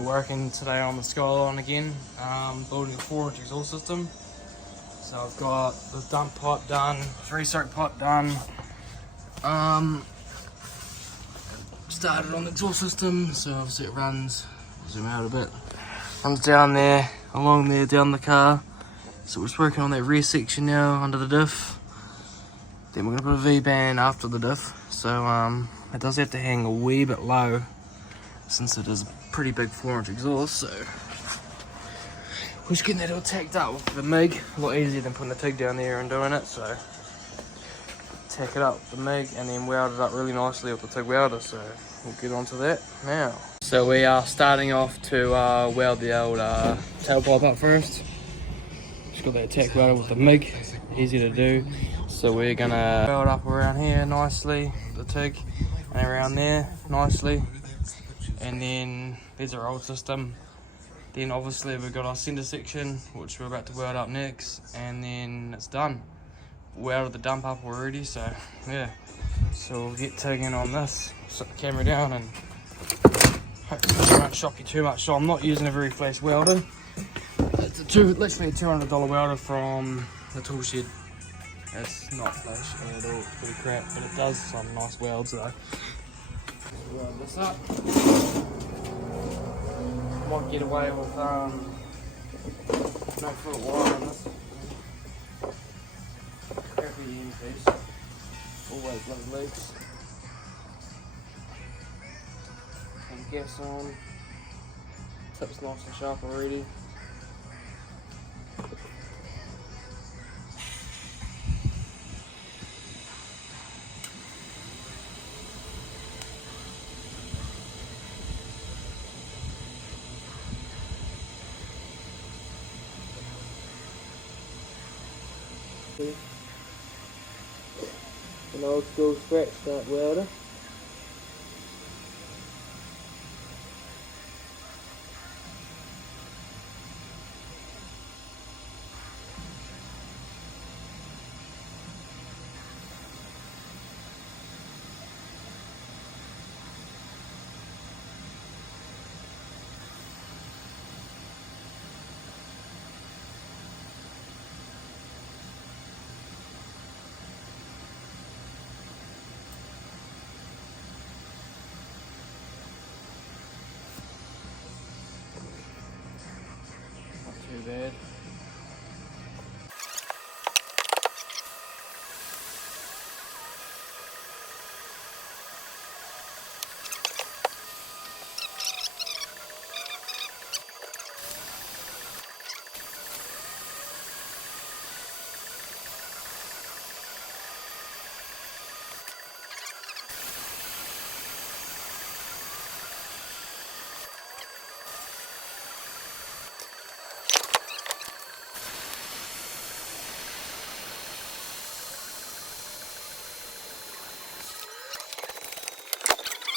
we're working today on the Skyline again, building a 4-inch exhaust system. So I've got the dump pipe done, 3-soak pipe done. Started on the exhaust system, so obviously it runs, zoom out a bit, runs down there, along there, down the car. So we're just working on that rear section now under the diff. Then we're gonna put a V-band after the diff. So it does have to hang a wee bit low since it is a pretty big 4-inch exhaust. So we're just getting that all tacked up with the MIG. A lot easier than putting the TIG down there and doing it. So tack it up with the MIG and then weld it up really nicely with the TIG welder. So we'll get onto that now. So we are starting off to weld the old tailpipe up first. Just got that tack welder with the MIG, easy to do. So we're gonna weld up around here nicely, the TIG, and around there nicely. And then there's our old system. Then obviously we've got our center section, which we're about to weld up next, and then it's done. Welded the dump up already, so yeah. So we'll get TIGging on this, set the camera down, and hopefully it won't shock you too much. So I'm not using a very flash welder. It's literally a $200 welder from the tool shed. It's not flash at all, it's pretty crap, but it does some nice welds though. Weld this up. Might get away with no foot wire on this. Crappy end piece. Always bloody leaks. And gas on. Tip's nice and sharp already. An old school scratch start welder. Too bad.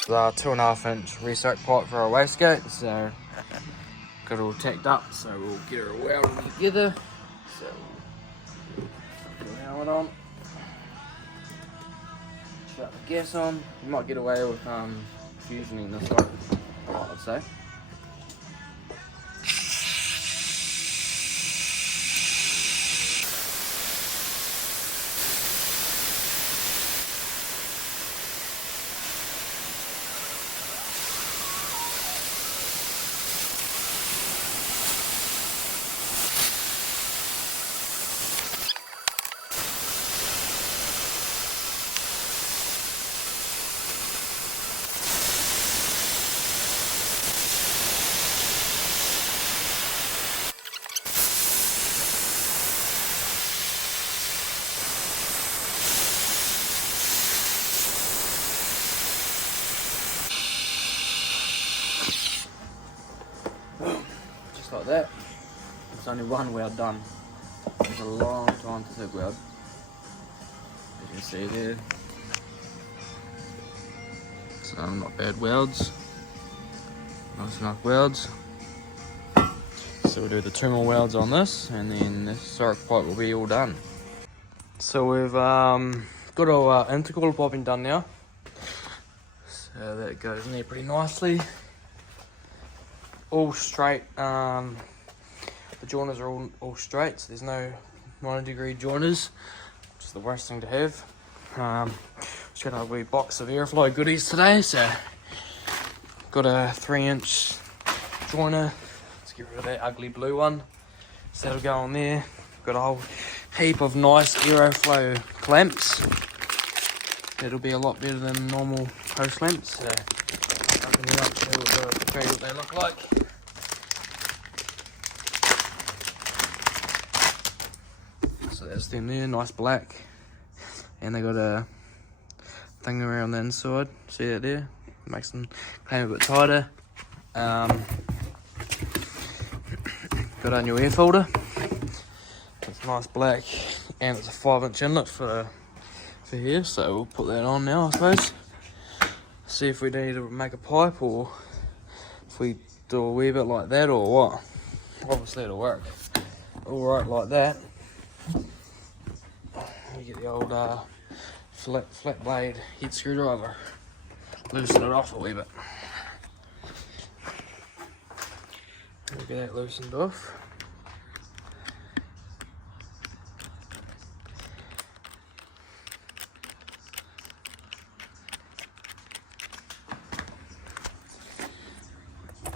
The 2.5-inch resoak pipe for our wastegate, so got it all tacked up, so we'll get it all welded together. So put the helmet on, shut the gas on. You might get away with fusioning this one, I'd say. Like that. It's only one weld done. It's a long time to TIG weld. As you can see there. So not bad welds. Nice enough welds. So we'll do the 2 more welds on this, and then this syrup pipe will be all done. So we've got our intercooler piping done now. So that goes in there pretty nicely. all straight. The joiners are all straight, so there's no 90-degree joiners, which is the worst thing to have. Just got a wee box of airflow goodies today, so got a 3-inch joiner. Let's get rid of that ugly blue one, so that'll go on there. Got a whole heap of nice aeroflow clamps. That'll be a lot better than normal post lamps, so I'll open them up, show you what they look like. So that's them there, nice black, and they got a thing around the inside. See that there? Makes them clamp a bit tighter. Got a new air filter. It's nice black, and it's a 5-inch inlet for here. So we'll put that on now, I suppose. See if we need to make a pipe, or if we do a wee bit like that, or what. Obviously it'll work all right like that. You get the old flat blade heat screwdriver, loosen it off a wee bit. We'll get that loosened off.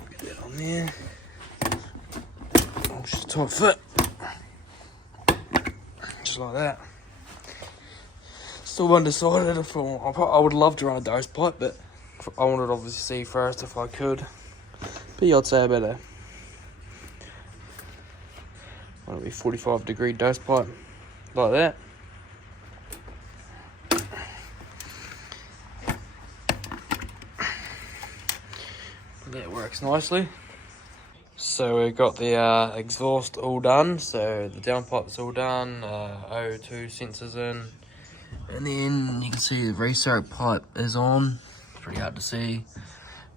Get that on there. Just a tight fit. Just like that. Still undecided if I would love to run a dose pipe, but I wanted to obviously see first if I could. But yeah, I'd say about a 45-degree dose pipe, like that. That works nicely. So we've got the exhaust all done, so the downpipe's all done, O2 sensors in, and then you can see the resoak pipe is on. It's pretty hard to see,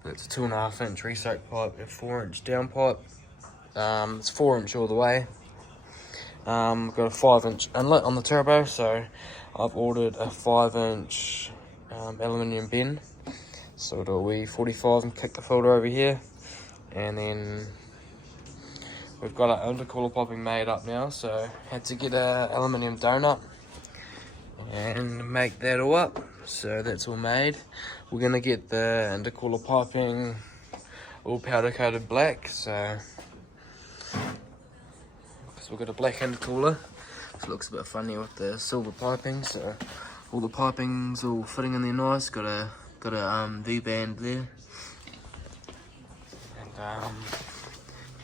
but it's a 2.5-inch resoak pipe, a 4-inch downpipe. It's 4-inch all the way. Got a 5-inch inlet on the turbo, so I've ordered a 5-inch aluminium bin. So we'll do a wee 45 and kick the filter over here, and then we've got our intercooler piping made up now, so had to get a aluminium donut and make that all up. So that's all made. We're gonna get the intercooler piping all powder coated black, so we've got a black intercooler. So it looks a bit funny with the silver piping, so all the piping's all fitting in there nice. Got a V-band there, and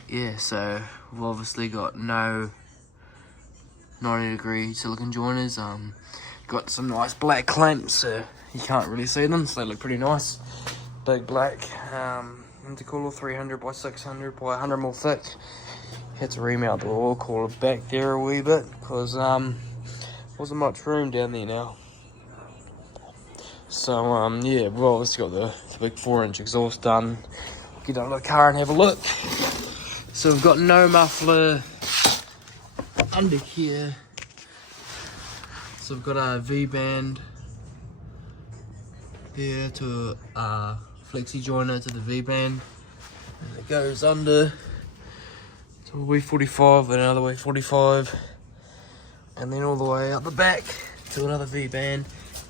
yeah, so we've obviously got no 90-degree silicone joiners. Got some nice black clamps, so you can't really see them, so they look pretty nice. Big black intercooler, 300 by 600 by 100 mil thick. Had to remount the oil cooler back there a wee bit, because wasn't much room down there now. So yeah, we've obviously got the big 4-inch exhaust done. Get out of the car and have a look. So we've got no muffler under here. So we've got a V-band there to flexi joiner to the V-band, and it goes under to a wee 45 and another wee 45, and then all the way up the back to another V-band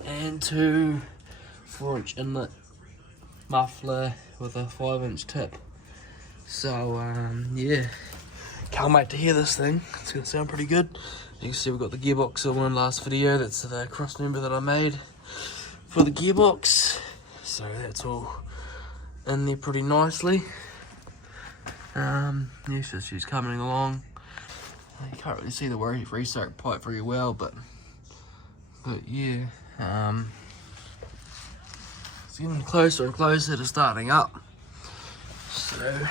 and two 4-inch inlet muffler with a 5-inch tip. So yeah, can't wait to hear this thing. It's gonna sound pretty good. You can see we've got the gearbox on one last video. That's the cross member that I made for the gearbox. So that's all in there pretty nicely. Yeah, so she's coming along. You can't really see the resoak pipe very well, but yeah, it's getting closer and closer to starting up. So